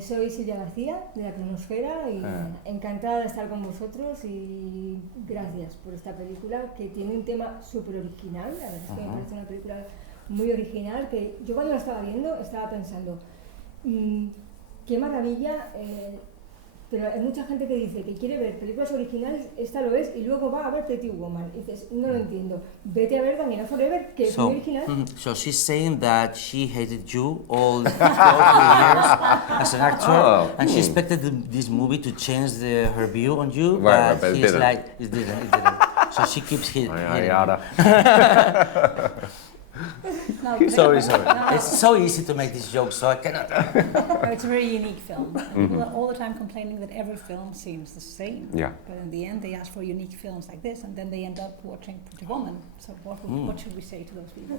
Soy Silvia García, de la Cronosfera, y encantada de estar con vosotros y gracias por esta película que tiene un tema súper original. La verdad es que me parece una película muy original que yo cuando la estaba viendo estaba pensando qué maravilla, pero hay mucha gente que dice que quiere ver películas originales, esta lo es, y luego va a ver Pretty Woman. Y dices, no lo entiendo. Vete a ver Daniela Forever, que es muy original. So she's saying that she hated you all 12 years as an actor, and she expected this movie to change her view on you, but she's like, it didn't. So she keeps hitting you. Sorry. No. It's so easy to make these jokes, so I cannot. No, it's a very unique film. People are all the time complaining that every film seems the same. Yeah. But in the end, they ask for unique films like this, and then they end up watching Pretty Woman. So what should we say to those people?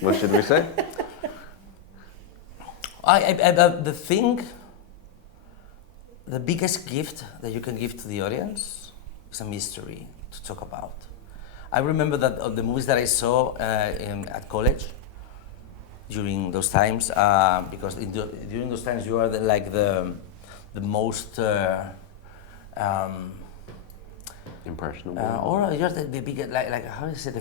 What should we say? The biggest gift that you can give to the audience is a mystery to talk about. I remember that the movies that I saw at college during those times, because during those times you are the most impressionable, or you're the biggest, like how do you say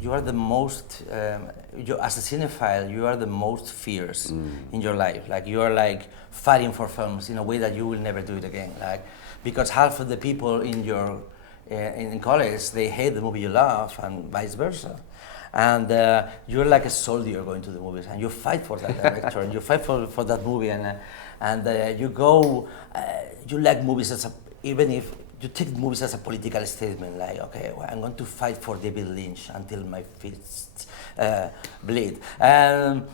you are the most as a cinephile you are the most fierce in your life. Like you are like fighting for films in a way that you will never do it again. Like because half of the people in your in college, they hate the movie you love, and vice versa. And you're like a soldier going to the movies, and you fight for that director, and you fight for that movie, and you go, you like movies even if you take movies as a political statement, like, okay, well, I'm going to fight for David Lynch until my fists bleed. And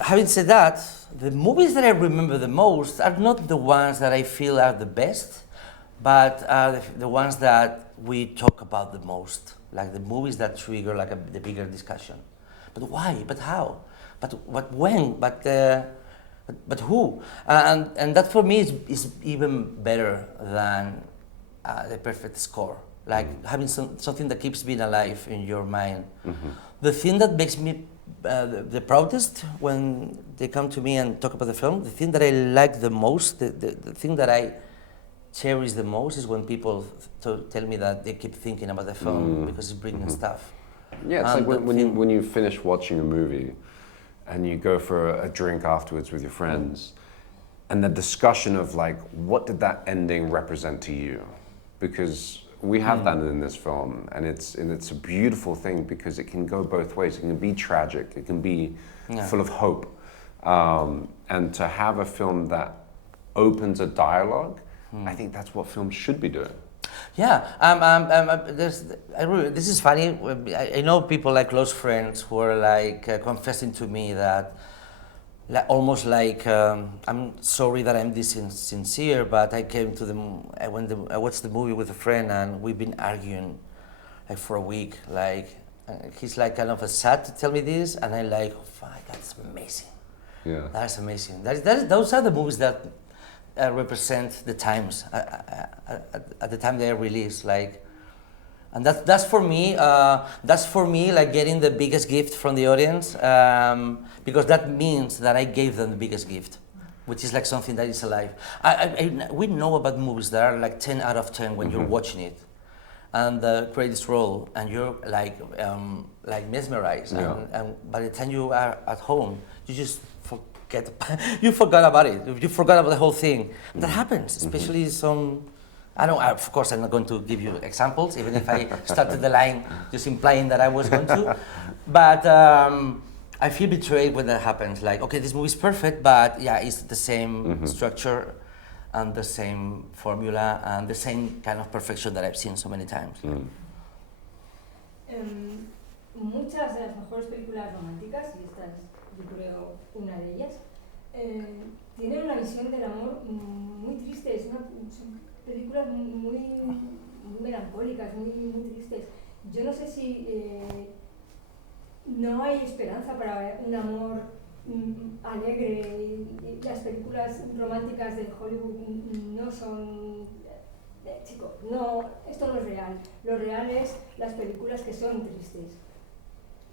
having said that, the movies that I remember the most are not the ones that I feel are the best, but are the ones that we talk about the most, like the movies that trigger like the bigger discussion. But why? But how? But what? When? But who? And that for me is even better than the perfect score. Like having something that keeps being alive in your mind. The thing that makes me the proudest when they come to me and talk about the film, the thing that I like the most, the thing that I cherish the most is when people tell me that they keep thinking about the film because it's bringing stuff. Yeah, it's like when you finish watching a movie and you go for a drink afterwards with your friends and the discussion of like, what did that ending represent to you? Because we have that in this film, and it's a beautiful thing because it can go both ways. It can be tragic, it can be full of hope, and to have a film that opens a dialogue, I think that's what films should be doing. Yeah, this is funny. I know people like close friends who are like confessing to me that. Almost like I'm sorry that I'm this sincere, but I came to I watched the movie with a friend and we've been arguing like for a week. Like he's like kind of sad to tell me this, and I like, oh fuck, that's amazing. Yeah, that's amazing. Those are the movies that represent the times at the time they are released. Like. And that's for me. Like getting the biggest gift from the audience, because that means that I gave them the biggest gift, which is like something that is alive. We know about movies that are like 10 out of 10 when you're watching it, and the credits roll, and you're like mesmerized. Yeah. And by the time you are at home, you just forget. You forgot about it. You forgot about the whole thing. That happens, especially some. Of course, I'm not going to give you examples, even if I started the line just implying that I was going to. But I feel betrayed when that happens. Like, okay, this movie is perfect, but yeah, it's the same structure and the same formula and the same kind of perfection that I've seen so many times. Muchas de las mejores películas románticas, y esta es, yo creo, una de ellas, tienen una visión del amor muy triste. Son películas muy melancólicas, muy tristes. Yo no sé si no hay esperanza para un amor alegre, y las películas románticas de Hollywood no son chico, no, esto no es real. Lo real es las películas que son tristes.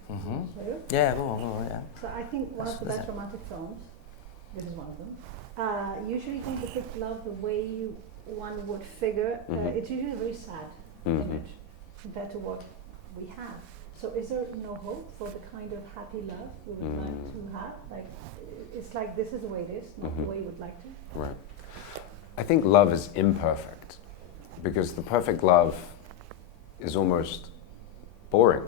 Sorry? Yeah, go, yeah. So I think one of the best romantic films, this is one of them, usually can depict love the way one would figure. It's usually a very sad image compared to what we have. So is there no hope for the kind of happy love we would like to have? Like, it's like this is the way it is, not the way you would like to. Right. I think love is imperfect because the perfect love is almost boring,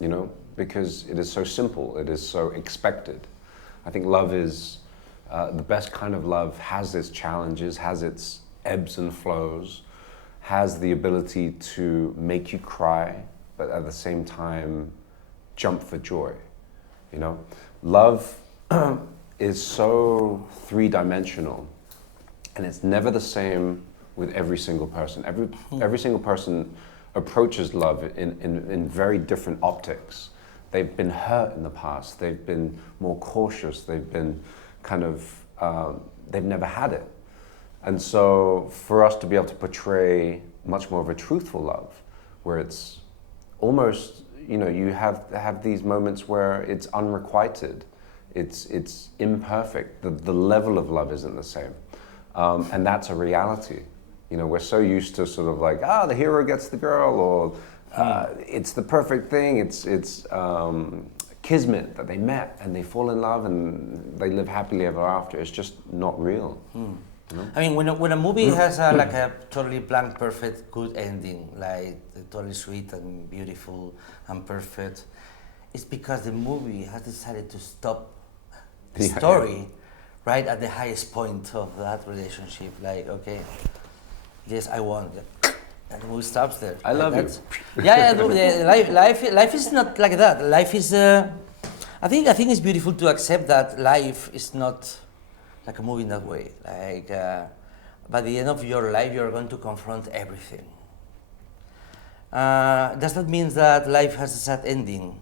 you know, because it is so simple, it is so expected. I think love is the best kind of love, has its challenges, has its ebbs and flows, has the ability to make you cry, but at the same time jump for joy, you know. Love is so three-dimensional, and it's never the same with every single person. Every single person approaches love in very different optics. They've been hurt in the past, they've been more cautious, they've been kind of, they've never had it. And so for us to be able to portray much more of a truthful love, where it's almost, you know, you have these moments where it's unrequited, it's imperfect, the level of love isn't the same. And that's a reality. You know, we're so used to sort of like, the hero gets the girl, or it's the perfect thing, it's kismet that they met and they fall in love and they live happily ever after. It's just not real. You know? I mean, when a movie has like a totally blank, perfect, good ending, like totally sweet and beautiful and perfect, it's because the movie has decided to stop the story right at the highest point of that relationship. Like, okay, yes, I won. And the movie stops there. I love you. Life is not like that. Life is, I think it's beautiful to accept that life is not like a movie in that way. Like, by the end of your life, you're going to confront everything. Does that mean that life has a sad ending?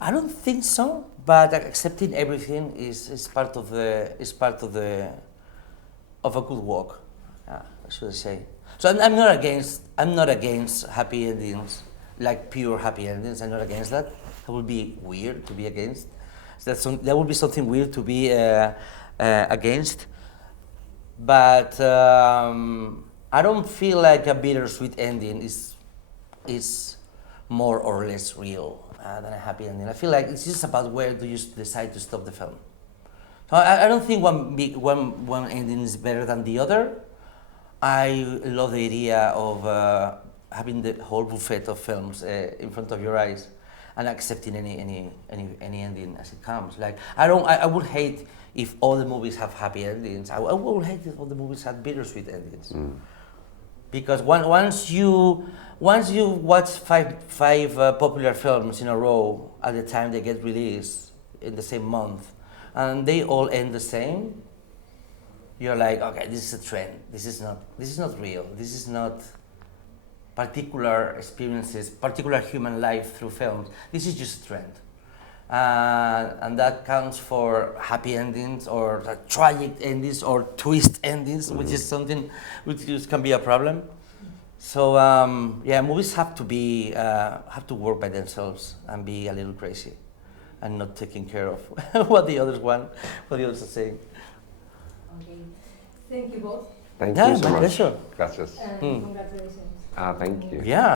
I don't think so. But accepting everything is part of a good walk. Should I say? So I'm not against happy endings, like pure happy endings. I'm not against that. That would be weird to be against. That would be something weird to be against. But I don't feel like a bittersweet ending is more or less real than a happy ending. I feel like it's just about where do you decide to stop the film. So I don't think one ending is better than the other. I love the idea of having the whole buffet of films in front of your eyes and accepting any ending as it comes. Like I would hate if all the movies have happy endings. I would hate if all the movies had bittersweet endings. Because once you watch five popular films in a row at the time they get released in the same month, and they all end the same, you're like, okay, this is a trend. This is not real. This is not particular experiences, particular human life through films. This is just a trend. And that counts for happy endings or tragic endings or twist endings, which is something which can be a problem. So movies have to work by themselves and be a little crazy, and not taking care of what the others want, what the others are saying. Okay, thank you both. Thank you so my much. pleasure. Gracias. And congratulations. Thank you. Yeah.